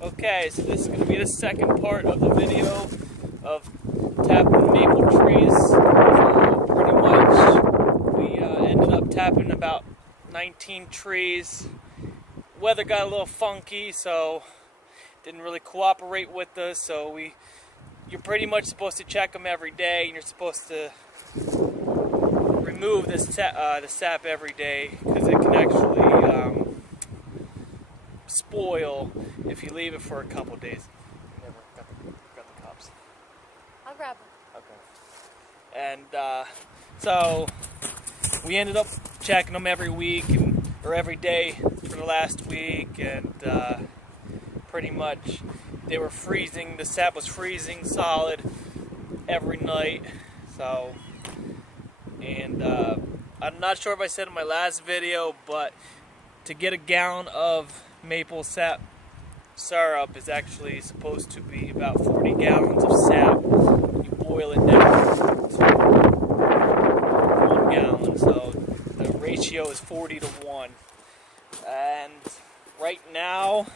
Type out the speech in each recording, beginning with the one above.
Okay, so this is going to be the second part of the video of tapping maple trees. So pretty much we ended up tapping about 19 trees. Weather got a little funky, so didn't really cooperate with us. So you're pretty much supposed to check them every day, and you're supposed to remove the sap every day because it can actually spoil if you leave it for a couple days. Never got the cups. I'll grab them. Okay. And so we ended up checking them every week or every day for the last week, and pretty much they were freezing. The sap was freezing solid every night. So, and I'm not sure if I said in my last video, but to get a gallon of maple sap syrup is actually supposed to be about 40 gallons of sap. You boil it down to 1 gallon, so the ratio is 40 to 1. And right now,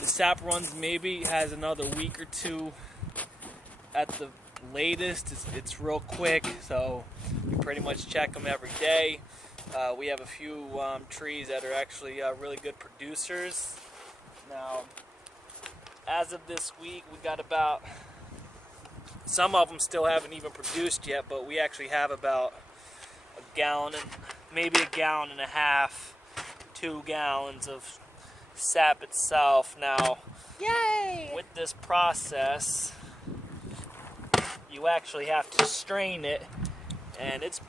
the sap runs maybe has another week or two at the latest. It's real quick, so you pretty much check them every day. We have a few trees that are actually really good producers. Now, as of this week, we got about, some of them still haven't even produced yet, but we actually have about a gallon, maybe a gallon and a half, 2 gallons of sap itself. Now, yay! With this process, you actually have to strain it, and it's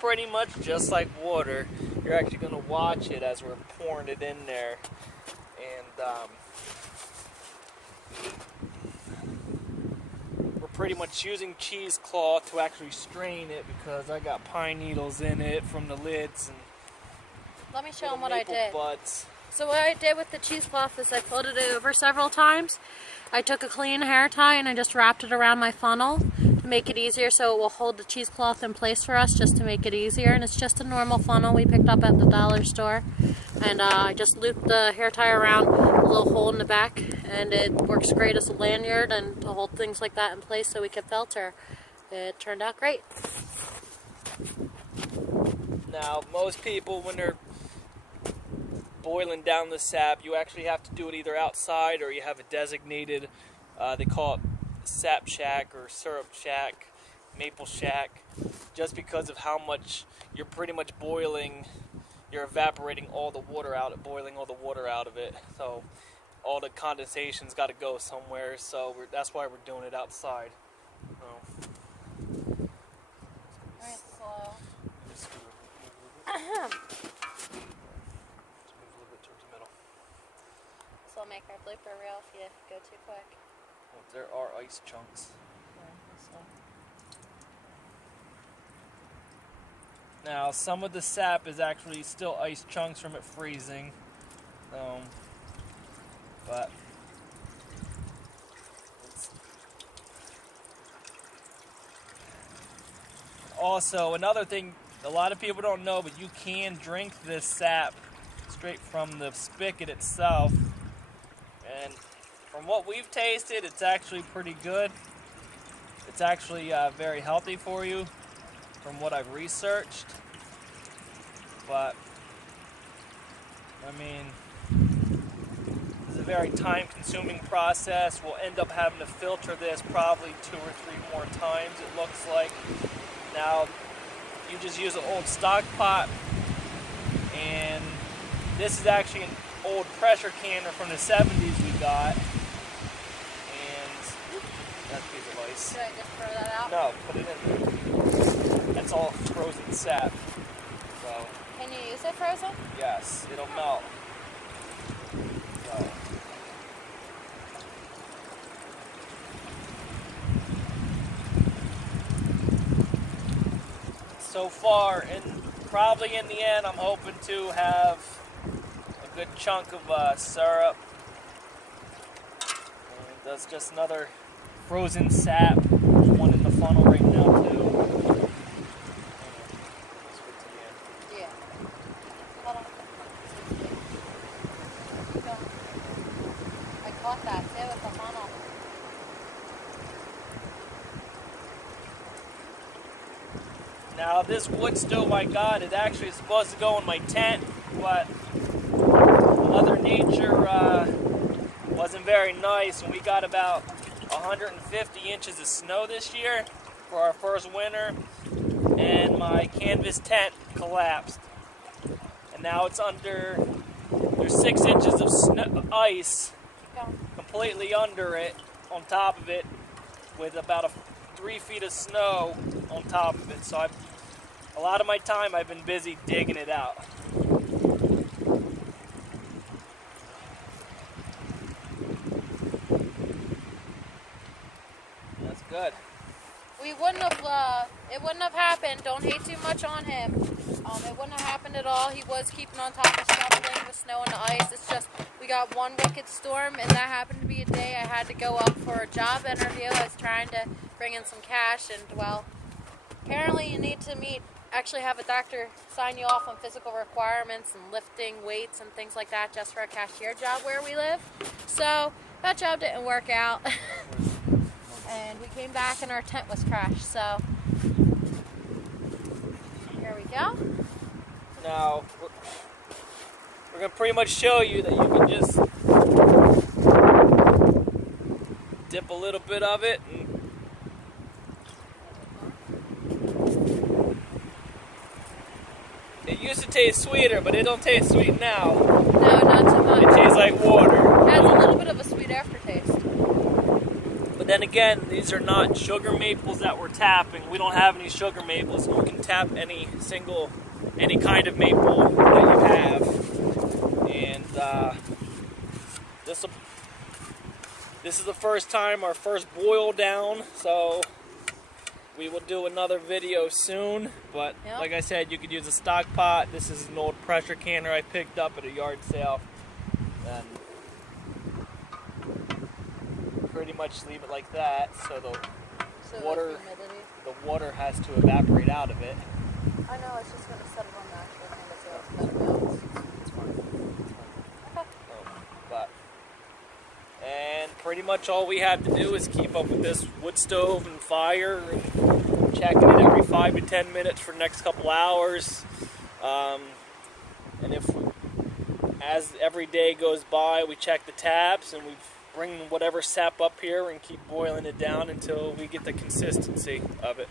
pretty much just like water. You're actually going to watch it as we're pouring it in there. And we're pretty much using cheesecloth to actually strain it because I got pine needles in it from the lids. And let me show them what I did. Butts. So what I did with the cheesecloth is I folded it over several times. I took a clean hair tie and I just wrapped it around my funnel to make it easier, so it will hold the cheesecloth in place for us just to make it easier. And it's just a normal funnel we picked up at the dollar store. And I just looped the hair tie around a little hole in the back, and it works great as a lanyard and to hold things like that in place so we can filter. It turned out great. Now, most people, when they're boiling down the sap, you actually have to do it either outside or you have a designated, they call it sap shack or syrup shack, maple shack, just because of how much you're pretty much boiling, you're evaporating all the water out, boiling all the water out of it. So all the condensation's got to go somewhere, so that's why we're doing it outside. Very slow. This will make our blooper reel if you go too quick. Well, there are ice chunks. Now, some of the sap is actually still ice chunks from it freezing. But also, another thing a lot of people don't know, but you can drink this sap straight from the spigot itself. And from what we've tasted, it's actually pretty good. It's actually very healthy for you from what I've researched. But, I mean, it's a very time-consuming process. We'll end up having to filter this probably 2 or 3 more times, it looks like. Now, you just use an old stock pot, and this is actually an old pressure canner from the 70s we got, and that's a piece of ice. Should I just throw that out? No, put it in there. That's all frozen sap. So, can you use it frozen? yes, it'll melt. So far, and probably in the end, I'm hoping to have a good chunk of syrup. And that's just another frozen sap. There's one in the funnel right now too. Yeah. Hold on. Go. Now this wood stove I got is actually supposed to go in my tent, but Mother Nature wasn't very nice, and we got about 150 inches of snow this year for our first winter, and my canvas tent collapsed. And now it's there's 6 inches of ice completely under it, on top of it, with about 3 feet of snow on top of it. So a lot of my time I've been busy digging it out. That's good. It wouldn't have happened. Don't hate too much on him. It wouldn't have happened at all. He was keeping on top of shoveling the snow and the ice. It's just we got one wicked storm, and that happened to be a day I had to go up for a job interview. I was trying to bring in some cash, and well, apparently you need to actually have a doctor sign you off on physical requirements and lifting weights and things like that just for a cashier job where we live. So that job didn't work out. And we came back and our tent was crashed, so here we go. Now, we're going to pretty much show you that you can just dip a little bit of it. And it used to taste sweeter, but it don't taste sweet now. No, not too much. It tastes like water. It has a little bit of a sweet aftertaste. But then again, these are not sugar maples that we're tapping. We don't have any sugar maples. You can tap any kind of maple that you have. And this is the first time, our first boil down, so we will do another video soon. But yep. Like I said, you could use a stock pot. This is an old pressure canner I picked up at a yard sale. And pretty much leave it like that, so the water has to evaporate out of it. I know, it's just going to settle on the actual thing that's out. It's fine. Okay. And pretty much all we have to do is keep up with this wood stove and fire, and checking it every 5 to 10 minutes for the next couple hours. And as every day goes by, we check the taps and we bring whatever sap up here and keep boiling it down until we get the consistency of it.